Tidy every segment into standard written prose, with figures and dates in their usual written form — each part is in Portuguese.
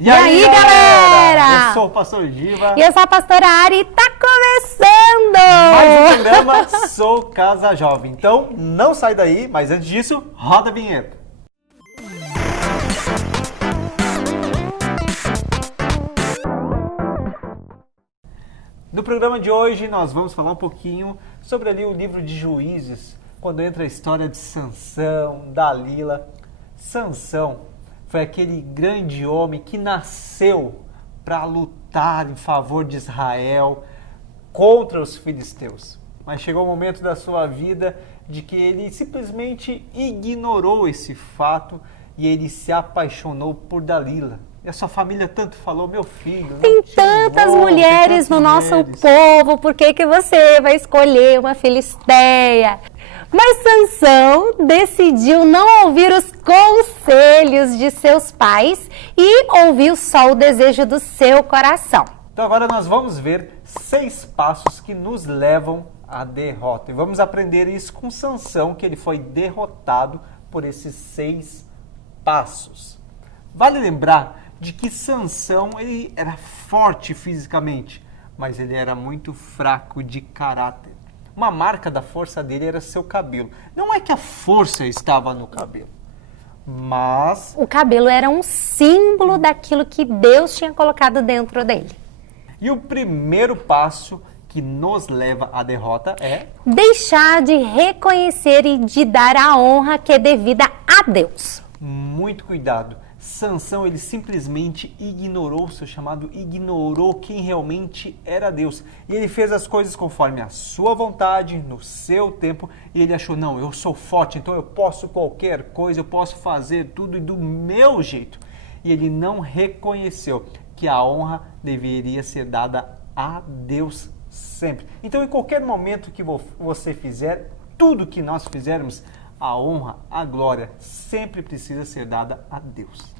E aí, galera? Eu sou o Pastor Giva. E eu sou a Pastora Ari e tá começando! Mais um programa Sou Casa Jovem. Então, não sai daí, mas antes disso, roda a vinheta. No programa de hoje, nós vamos falar um pouquinho sobre ali o livro de Juízes, quando entra a história de Sansão, Dalila. Sansão foi aquele grande homem que nasceu para lutar em favor de Israel contra os filisteus. Mas chegou o momento da sua vida de que ele simplesmente ignorou esse fato e ele se apaixonou por Dalila. E a sua família tanto falou, meu filho... Tem tantas mulheres no nosso povo, por que você vai escolher uma filisteia? Mas Sansão decidiu não ouvir os conselhos de seus pais e ouviu só o desejo do seu coração. Então agora nós vamos ver 6 passos que nos levam à derrota. E vamos aprender isso com Sansão, que ele foi derrotado por esses 6 passos. Vale lembrar de que Sansão ele era forte fisicamente, mas ele era muito fraco de caráter. Uma marca da força dele era seu cabelo. Não é que a força estava no cabelo, mas... O cabelo era um símbolo daquilo que Deus tinha colocado dentro dele. E o primeiro passo que nos leva à derrota é... deixar de reconhecer e de dar a honra que é devida a Deus. Muito cuidado. Sansão, ele simplesmente ignorou o seu chamado, ignorou quem realmente era Deus. E ele fez as coisas conforme a sua vontade, no seu tempo, e ele achou, não, eu sou forte, então eu posso qualquer coisa, eu posso fazer tudo do meu jeito. E ele não reconheceu que a honra deveria ser dada a Deus sempre. Então, em qualquer momento que você fizer, tudo que nós fizermos, a honra, a glória, sempre precisa ser dada a Deus.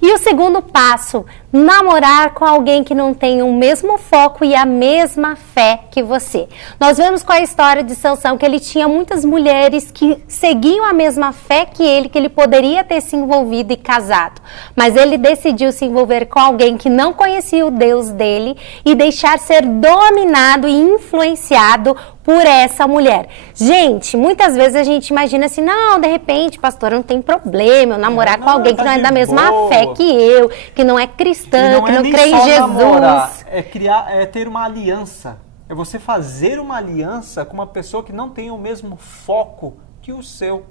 E o segundo passo, namorar com alguém que não tem o mesmo foco e a mesma fé que você. Nós vemos com a história de Sansão que ele tinha muitas mulheres que seguiam a mesma fé que ele poderia ter se envolvido e casado. Mas ele decidiu se envolver com alguém que não conhecia o Deus dele e deixar ser dominado e influenciado por essa mulher. Gente, muitas vezes a gente imagina assim, não, de repente, pastor, não tem problema eu namorar com alguém que não é da mesma fé que eu, que não é cristã, que não crê em Jesus. Namorar, é ter uma aliança. É você fazer uma aliança com uma pessoa que não tem o mesmo foco que o seu.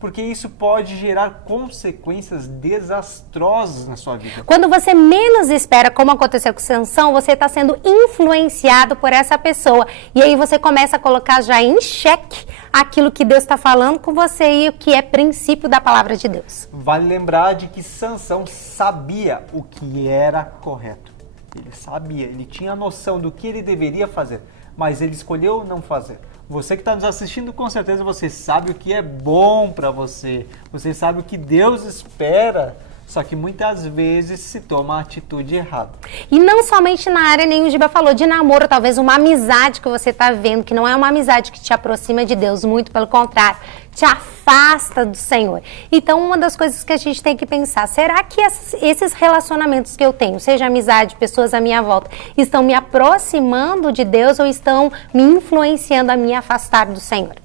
Porque isso pode gerar consequências desastrosas na sua vida. Quando você menos espera, como aconteceu com Sansão, você está sendo influenciado por essa pessoa. E aí você começa a colocar já em xeque aquilo que Deus está falando com você e o que é princípio da palavra de Deus. Vale lembrar de que Sansão sabia o que era correto. Ele sabia, ele tinha noção do que ele deveria fazer, mas ele escolheu não fazer. Você que está nos assistindo, com certeza você sabe o que é bom para você. Você sabe o que Deus espera, só que muitas vezes se toma a atitude errada. E não somente na área, nem o Giba falou, de namoro, talvez uma amizade que você está vendo, que não é uma amizade que te aproxima de Deus, muito pelo contrário, te afasta do Senhor. Então, uma das coisas que a gente tem que pensar, será que esses relacionamentos que eu tenho, seja amizade, pessoas à minha volta, estão me aproximando de Deus ou estão me influenciando a me afastar do Senhor?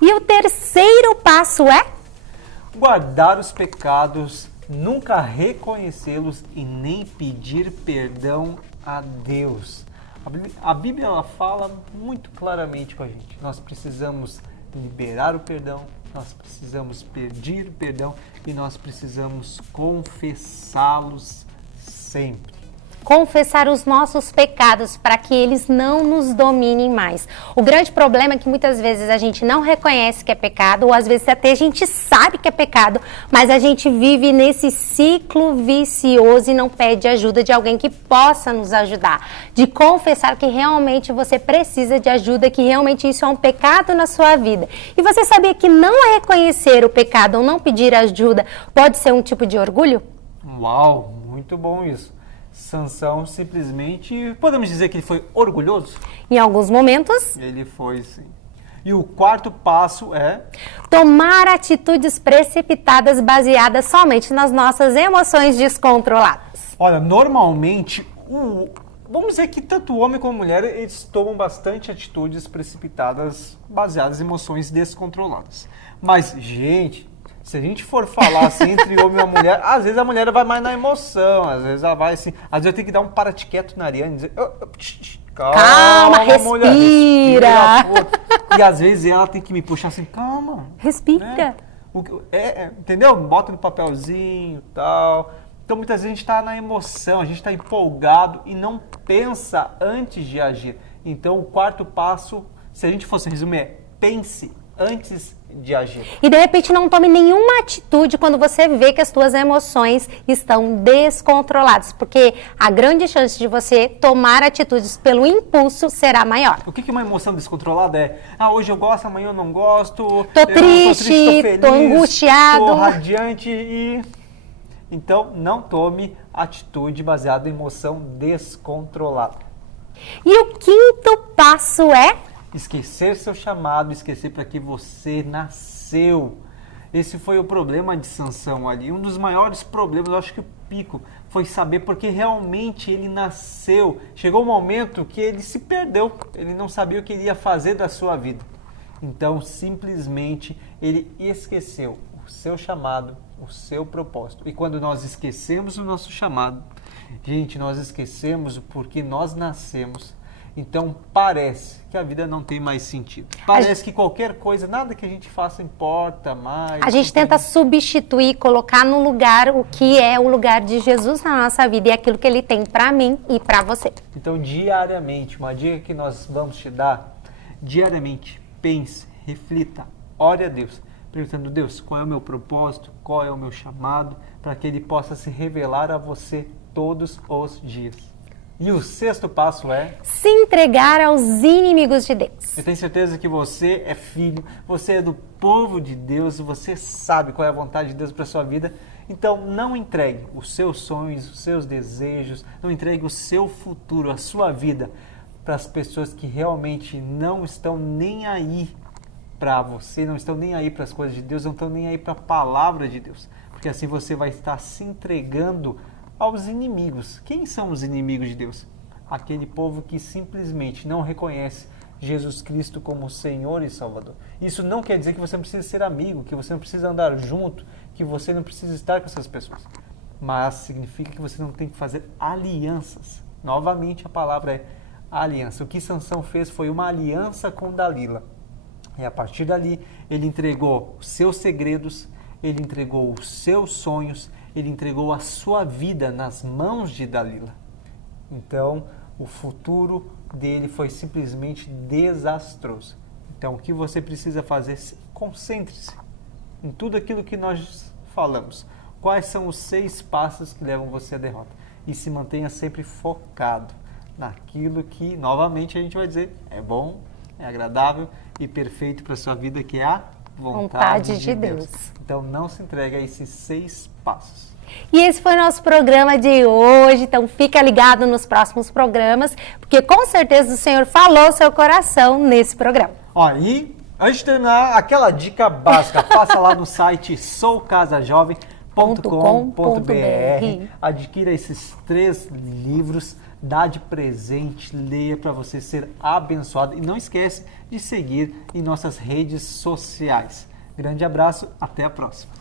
E o terceiro passo é? Guardar os pecados, nunca reconhecê-los e nem pedir perdão a Deus. A Bíblia ela fala muito claramente com a gente. Nós precisamos liberar o perdão, nós precisamos pedir perdão e nós precisamos confessá-los sempre. Confessar os nossos pecados para que eles não nos dominem mais. O grande problema é que muitas vezes a gente não reconhece que é pecado, ou às vezes até a gente sabe que é pecado, mas a gente vive nesse ciclo vicioso e não pede ajuda de alguém que possa nos ajudar. De confessar que realmente você precisa de ajuda, que realmente isso é um pecado na sua vida. E você sabia que não reconhecer o pecado ou não pedir ajuda pode ser um tipo de orgulho? Uau, muito bom isso. Sansão simplesmente, podemos dizer que ele foi orgulhoso? Em alguns momentos. Ele foi, sim. E o quarto passo é... tomar atitudes precipitadas baseadas somente nas nossas emoções descontroladas. Olha, normalmente, vamos dizer que tanto o homem como a mulher, eles tomam bastante atitudes precipitadas baseadas em emoções descontroladas. Mas, gente, se a gente for falar assim, entre homem e a mulher, às vezes a mulher vai mais na emoção, às vezes ela vai assim, às vezes eu tenho que dar um para-te-quieto na Ariane e dizer, calma, respira. Mulher, respira. E às vezes ela tem que me puxar assim, calma. Respira. Né? Entendeu? Bota no papelzinho e tal. Então muitas vezes a gente está na emoção, a gente está empolgado e não pensa antes de agir. Então o quarto passo, se a gente fosse resumir, é pense antes de agir. E de repente não tome nenhuma atitude quando você vê que as suas emoções estão descontroladas, porque a grande chance de você tomar atitudes pelo impulso será maior. O que uma emoção descontrolada é? Hoje eu gosto, amanhã eu não gosto. Tô triste, tô feliz, tô angustiado. tô radiante e... Então, não tome atitude baseada em emoção descontrolada. E o quinto passo é... esquecer seu chamado, esquecer para que você nasceu. Esse foi o problema de Sansão ali. Um dos maiores problemas, eu acho que o pico, foi saber porque realmente ele nasceu. Chegou um momento que ele se perdeu. Ele não sabia o que ele ia fazer da sua vida. Então, simplesmente, ele esqueceu o seu chamado, o seu propósito. E quando nós esquecemos o nosso chamado, gente, nós esquecemos o porquê nós nascemos. Então, parece que a vida não tem mais sentido. Parece que qualquer coisa, nada que a gente faça importa mais. A gente tenta substituir, colocar no lugar o que é o lugar de Jesus na nossa vida e aquilo que ele tem para mim e para você. Então, diariamente, uma dica que nós vamos te dar, diariamente, pense, reflita, ore a Deus, perguntando, Deus, qual é o meu propósito, qual é o meu chamado, para que ele possa se revelar a você todos os dias. E o sexto passo é... se entregar aos inimigos de Deus. Eu tenho certeza que você é filho, você é do povo de Deus, você sabe qual é a vontade de Deus para a sua vida. Então não entregue os seus sonhos, os seus desejos, não entregue o seu futuro, a sua vida para as pessoas que realmente não estão nem aí para você, não estão nem aí para as coisas de Deus, não estão nem aí para a palavra de Deus. Porque assim você vai estar se entregando aos inimigos. Quem são os inimigos de Deus? Aquele povo que simplesmente não reconhece Jesus Cristo como Senhor e Salvador. Isso não quer dizer que você não precisa ser amigo, que você não precisa andar junto, que você não precisa estar com essas pessoas. Mas significa que você não tem que fazer alianças. Novamente a palavra é aliança. O que Sansão fez foi uma aliança com Dalila. E a partir dali ele entregou os seus segredos, ele entregou os seus sonhos, ele entregou a sua vida nas mãos de Dalila. Então, o futuro dele foi simplesmente desastroso. Então, o que você precisa fazer? Concentre-se em tudo aquilo que nós falamos. Quais são os 6 passos que levam você à derrota? E se mantenha sempre focado naquilo que, novamente, a gente vai dizer é bom, é agradável e perfeito para a sua vida, que é a vontade de Deus. Então, não se entregue a esses 6 passos. E esse foi o nosso programa de hoje, então fica ligado nos próximos programas, porque com certeza o Senhor falou seu coração nesse programa. E antes de terminar, aquela dica básica, passa lá no site soulcasajovem.com.br, adquira esses 3 livros, dá de presente, leia para você ser abençoado e não esquece de seguir em nossas redes sociais. Grande abraço, até a próxima.